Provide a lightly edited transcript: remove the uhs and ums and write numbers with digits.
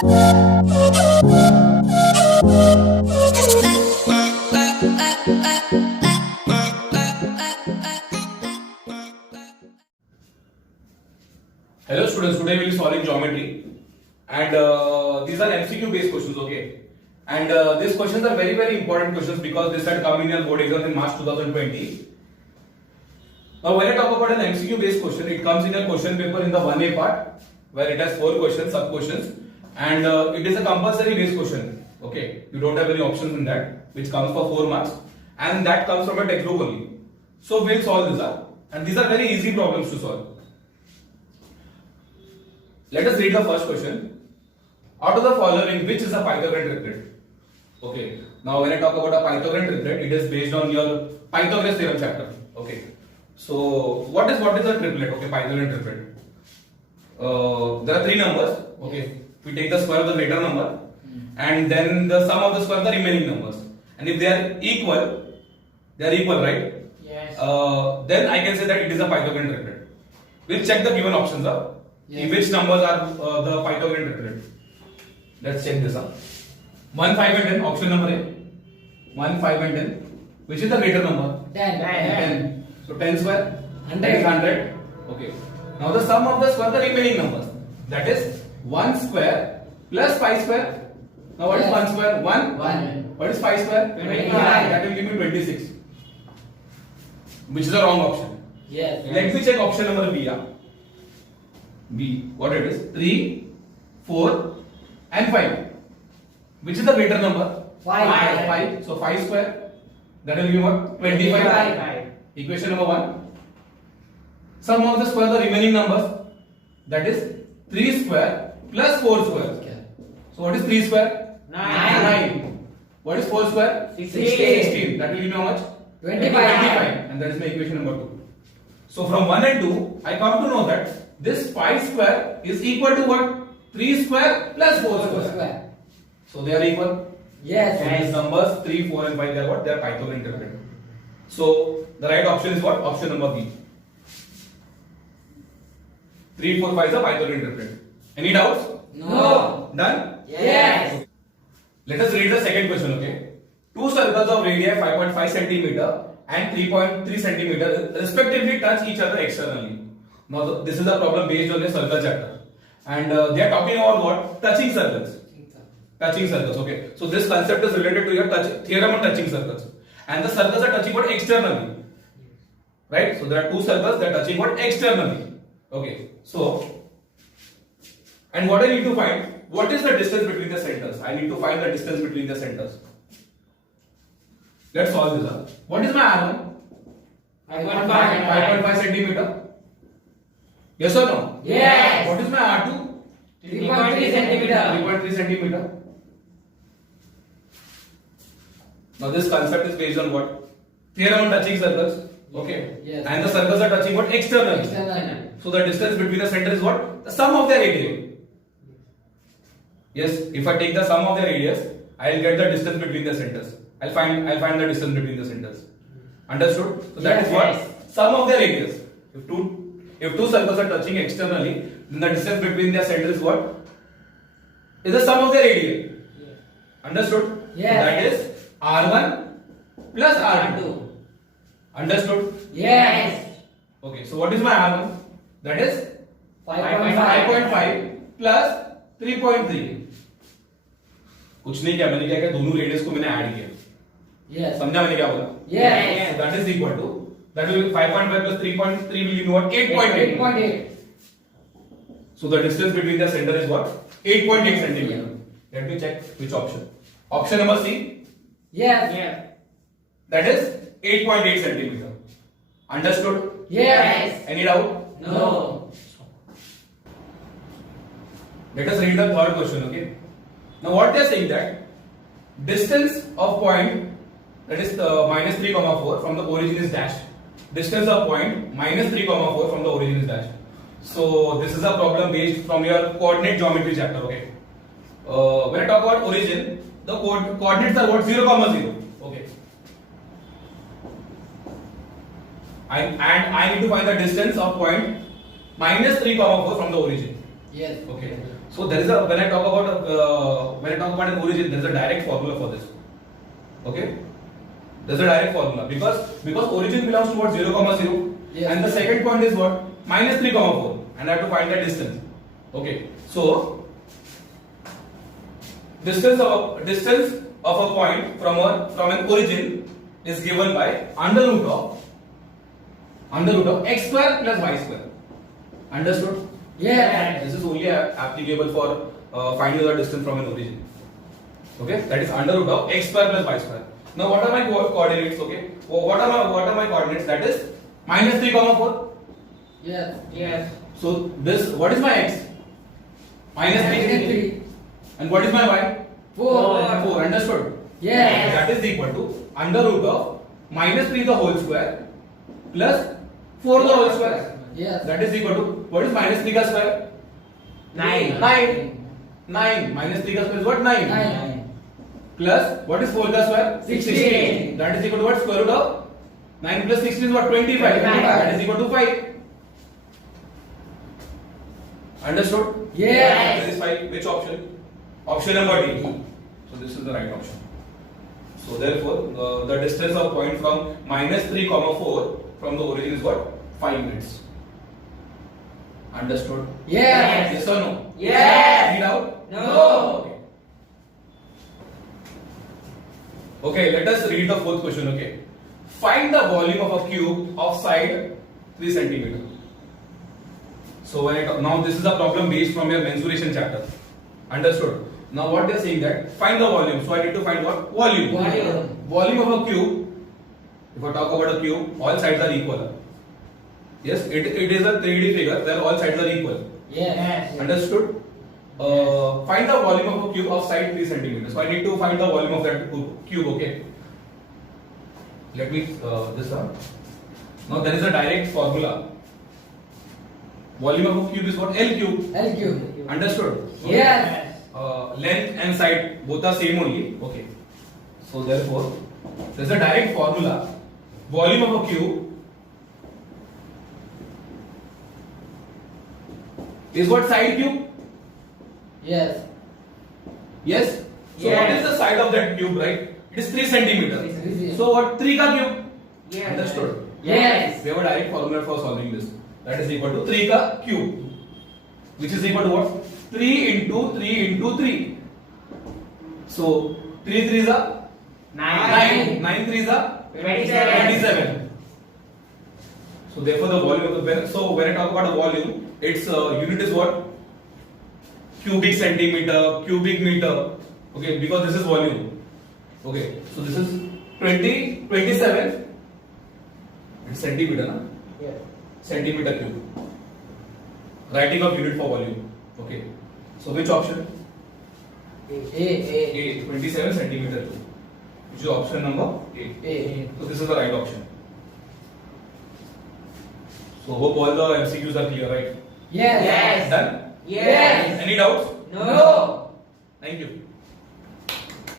Hello students, today we will be solving geometry and these are MCQ based questions, okay? And these questions are very important questions because this had come in your board exam in March 2020. Now when I talk about an MCQ based question, it comes in a question paper in the 1A part where it has 4 questions, sub questions, and it is a compulsory based question, okay? You don't have any options in that, which comes for 4 marks, and that comes from a textbook only. So we'll solve this up, and these are very easy problems to solve. Let us read the first question. Out of the following, which is a Pythagorean triplet? Okay. Now, when I talk about a Pythagorean triplet, it is based on your Pythagoras theorem chapter. Okay. So, what is a triplet? Okay, Pythagorean triplet. There are 3 numbers. Okay. We take the square of the greater number, and then the sum of the square of the remaining numbers. And if they are equal, right? Yes. Then I can say that it is a Pythagorean triplet. We'll check the given options up. Yes. Which numbers are the Pythagorean triplet? Let's check this out. 1, 5 and 10, option number A. 1, 5 and 10. Which is the greater number? 10. 10. So 10 square? 100. That is 100. Okay. Now the sum of the square, the remaining numbers. That is 1 square plus 5 square. Now what is 1 square? 1. 1. What is 5 square? 25. That will give me 26. Which is the wrong option. Yes. Let me check option number B. B, what it is? 3, 4 and 5. Which is the greater number? 5. 5. So 5 square. That will give what? 25. Equation number 1. Sum of the square the remaining numbers. That is 3 square plus 4 square. So what is 3 square? 9. What is 4 square? 16. That will give me how much? 25. And that is my equation number 2. So from 1 and 2, I come to know that this 5 square is equal to what? 3 square plus 4 square. So they are equal. Yes. So these numbers 3, 4 and 5, they are what? They are Pythagorean triplet. So the right option is what? Option number B. 3, 4, 5 is a Pythagorean triplet. Any doubts? No. Done? Yes. Let us read the second question, okay? 2 circles of radii 5.5 centimeter and 3.3 centimeter respectively touch each other externally. Now this is a problem based on a circle chapter, and they are talking about what? Touching circles. Touching circles. Okay. So this concept is related to your theorem on touching circles, and the circles are touching what? Externally. Right. So there are 2 circles that are touching what? Externally. Okay. So, and what I need to find? What is the distance between the centers? I need to find the distance between the centers. Let's solve this up. What is my R1? 5.5 centimeter. Yes or no? Yes. What is my R2? 3.3 centimeter. 3.3 centimeter. Now this concept is based on what? Theorem on touching circles. Okay. Yes. And the circles are touching what? Externally. External. So the distance between the center is what? The sum of their radius. Yes. If I take the sum of their radius, I will get the distance between the centers. I'll find the distance between the centers. Understood? So that is what? Sum of their radius. If two circles are touching externally, then the distance between their centers is what? Is the sum of their radii. Understood? Yes. So that is R1 plus R2. Understood? Yes. Okay. So what is my R1? That is 5.5 plus 3.3. कुछ नहीं किया मैंने, क्या किया? दोनों radius को मैंने add किया. Yes. समझा मैंने क्या बोला? Yes. So that is equal to, that will be 5.5 plus 3.3 will give me what? 8.8. 8.8. So the distance between the center is what? 8.8 centimeter. Let me check which option. Option number C. Yes. That is 8.8 centimeter. Understood? Yes. Any doubt? No. Let us read the third question, okay? Now what they are saying that distance of point, that is minus 3, 4 from the origin is dash. Distance of point minus 3, 4 from the origin is dash. So this is a problem based from your coordinate geometry chapter, okay? When I talk about origin, the coordinates are what? 0, 0. Okay. And I need to find the distance of point minus 3, 4 from the origin. Yes. Okay. So there is a, when I talk about I talk about an origin, there's a direct formula for this. Okay? There's a direct formula because origin belongs to what? 0, 0. Yes. And the second point is what? Minus 3, 4. And I have to find that distance. Okay. So distance of a point from an origin is given by under root of x square plus y square. Understood? Yes. This is only applicable for finding the distance from an origin. Okay, that is under root of x square plus y square. Now, what are my coordinates? Okay, what are my coordinates? That is minus 3, 4. Yes. Yes. So this, what is my x? Minus 3. And what is my y? 4. 4. Understood? Yes. That is equal to under root of minus 3 the whole square plus 4 the whole square. Yes. That is equal to, what is minus 3 ka square? 9. 9. Minus 3 ka square is what? 9. 9. Plus, what is 4 ka square? 16. That is equal to what? Square root of 9 plus 16 is what? 25. 25. That is equal to 5. Understood? Yes. That is 5. Which option? Option number D. So this is the right option. So therefore, the distance of point from minus 3, 4 from the origin is what? 5 units. Understood? Yes. Yes or no? Yes. Read out? No. Okay. Okay, let us read the fourth question. Okay. Find the volume of a cube of side 3 centimeter. So when now this is a problem based from your mensuration chapter. Understood? Now what they are saying that find the volume. So I need to find what? Volume. Volume of a cube. If I talk about a cube, all sides are equal. Yes, it is a 3D figure where all sides are equal. Yes. Understood? Find the volume of a cube of side 3 centimeters. So I need to find the volume of that cube. Okay. Let me this one. Now there is a direct formula. Volume of a cube is what? L cube. L cube. Understood? Yes. Length and side both are same only. Okay. So therefore, there is a direct formula. Volume of a cube is what? Side cube. Yes. Yes. So Yes. what is the side of that cube, right? It is 3 centimeters. Yes. So what? 3 ka cube. Yes. Understood? Yes. We have a direct formula for solving this. That is equal to 3 ka cube, which is equal to what? 3 into 3 into 3. So 3 3s are 9. 9 3s are 27. So therefore the volume of the so when I talk about a volume, its unit is what? Cubic centimeter, cubic meter. Okay, because this is volume. Okay, so this is 27. It's centimeter, na? Yes. Centimeter cube. Writing of unit for volume. Okay. So which option? A. 27 centimeter cube. Which is option number A. So this is the right option. So hope all the MCQs are clear, right? Yes. Done? Yes. Any doubts? No. Thank you.